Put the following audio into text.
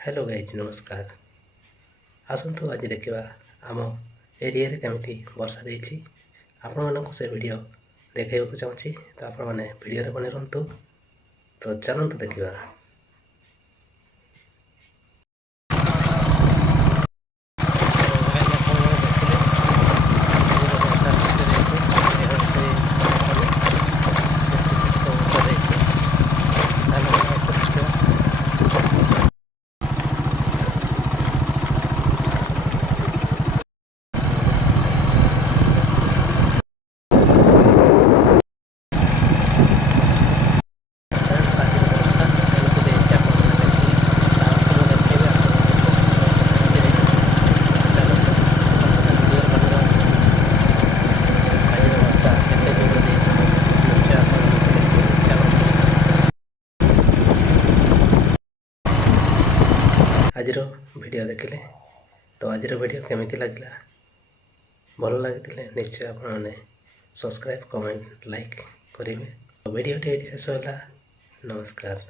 Hello guys नमस्कार। आसतु आज देखा आम एरिया केमी वर्षा देती आपण मानक से वीडियो देखा चाहूँगी तो आपण मैंने वीडियो बने रुहतु। तो चलतु देखा। आज वीडियो देखिले तो आज वीडियो केमी लगे भल लगी निश्चय आपने सब्सक्राइब कमेंट लाइक करेंगे। वीडियो शेष है। नमस्कार।